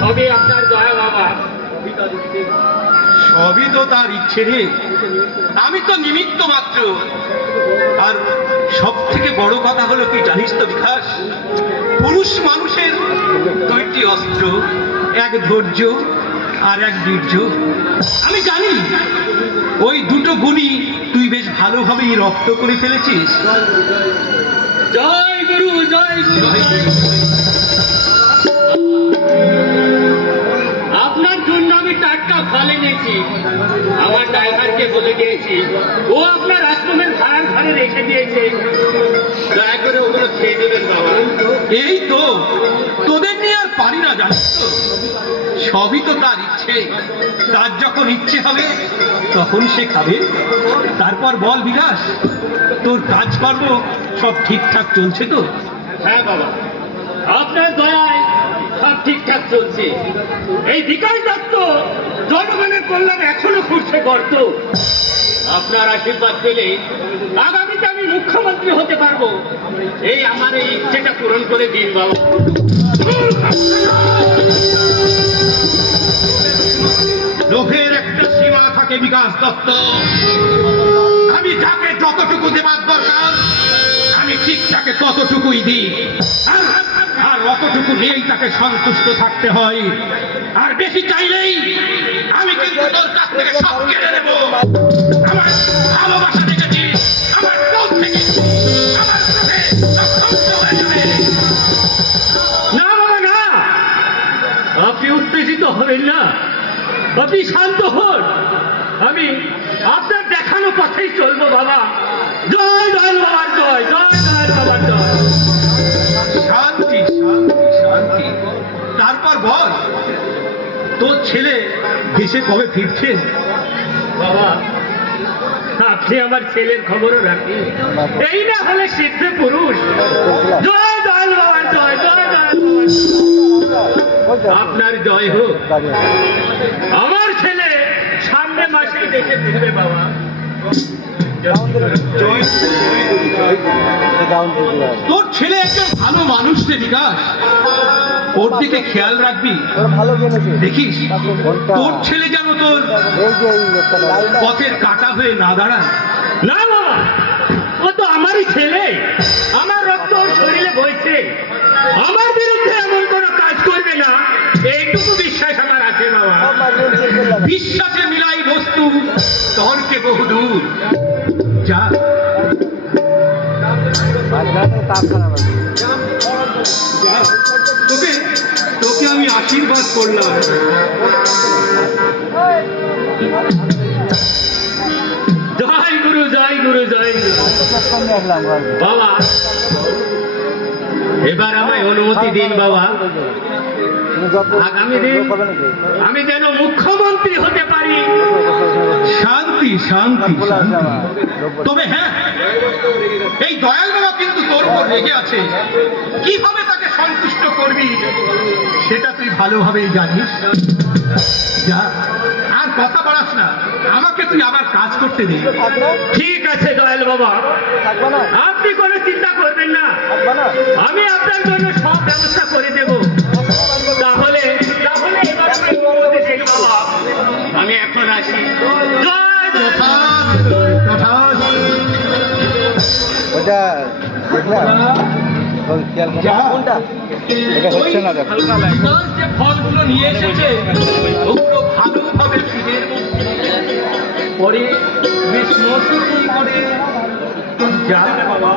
সবই আপনার দয়া বাবা। সবই তো তার ইচ্ছে রে। আমি তো নিমিত্ত মাত্র। আর সব থেকে বড় কথা হলো কি জানিস তো বিকাশ পুরুষ মানুষের দুইটি অস্ত্র এক ধৈর্য আর এক বীর্য। আমি জানি ওই দুটো গুণই তুই বেশ ভালোভাবেই রপ্ত করে ফেলেছিস। জয় গুরু। জয় গুরু। এনেছি আমার ড্রাইভারকে বলে দিয়েছি ও আপনার আশ্রমের ভাড়ার ঘরে রেখে দিয়েছে। দয়া করে ওগুলো খেয়ে দেবেন বাবা। এই তো তোদের নিয়ে আর পারি না জানিস তো? সবই তো তার ইচ্ছে। তার যখন ইচ্ছে হবে তখন সে খাবে। তারপর বল বিকাশ তোর কাজকর্ম সব ঠিকঠাক চলছে তো? হ্যাঁ বাবা। আপনার দয়ায় সব ঠিকঠাক চলছে। এই বিকাশ দত্ত জনগণের কল্যাণ এখনও খুঁজছে গর্ত। আপনার আশীর্বাদ পেলে আগামীতে আমি মুখ্যমন্ত্রী হতে পারব। এই আমার এই ইচ্ছেটা পূরণ করে দিন বাবা। লোভের একটা সীমা থাকে বিকাশ দত্ত। আমি যাকে যতটুকু দেবার তাকে ততটুকুই দিই। আর অতটুকু নিয়েই তাকে সন্তুষ্ট থাকতে হয়। আর বেশি চাইলেই আমি কিন্তু তোর কাছ থেকে সব কেড়ে নেব। না, বাবা, না। আপনি উত্তেজিত না। আপনি শান্ত হন। আমি আপনার দেখানো পথেই চলবো, বাবা। তারপর বল। তোর ছেলে দেশে কবে ফিরছে বাবা আপনি আমার ছেলের খবরও রাখেন। এই না হলে সিদ্ধ পুরুষ। জয় দয়াল বাবার জয় জয় দয়াল আপনার জয় হোক। আমার ছেলে সামনে মাসে দেশে ফিরবে বাবা। তোর ছেলে একজন ভালো মানুষ রে বিকাশ। ওর দিকে খেয়াল রাখবি। দেখিস? তোর ছেলে যেন তোর যে পথের কাটা হয়ে না দাঁড়ায়। না বাবা ও তো আমারই ছেলে। আমার রক্ত ওর শরীরে বইছে। আমার বিরুদ্ধে এমন কোনো কাজ করবে না। এইটুকু বিশ্বাস আমার আছে বাবা বিশ্বাসে মিলাই বস্তু তর্কে বহুদূর যা। মাঝখানে তার খারাপ আছে। যা আশীর্বাদ করলাম। জয় গুরু জয় গুরু, জয় বাবা, এবার আমায় অনুমতি দিন, বাবা। আমি যেন মুখ্যমন্ত্রী হতে পারি। শান্তি শান্তি। তবে হ্যাঁ এই দয়াল কিন্তু তোর উপর রেগে আছে। কীভাবে তাকে সন্তুষ্ট করবি সেটা তুই ভালোভাবেই জানিস। যা আর কথা বাড়াস না। আমাকে তুই আবার কাজ করতে দে। থাকবে ঠিক আছে দয়াল বাবা। আপনি কোনো চিন্তা করবেন না। আমি আপনার জন্য সব ব্যবস্থা করে দেব। তাহলে তাহলে এবার আমি বাবা। আমি এখন আসি। ওটা দেখলাম খেয়াল। যা। কোনটা এটা হচ্ছে না দেখো যে ফলগুলো নিয়ে এসেছে ওগুলো ভালোভাবে ফ্রিজের পরে বেশ মসুরি করে যা বাবা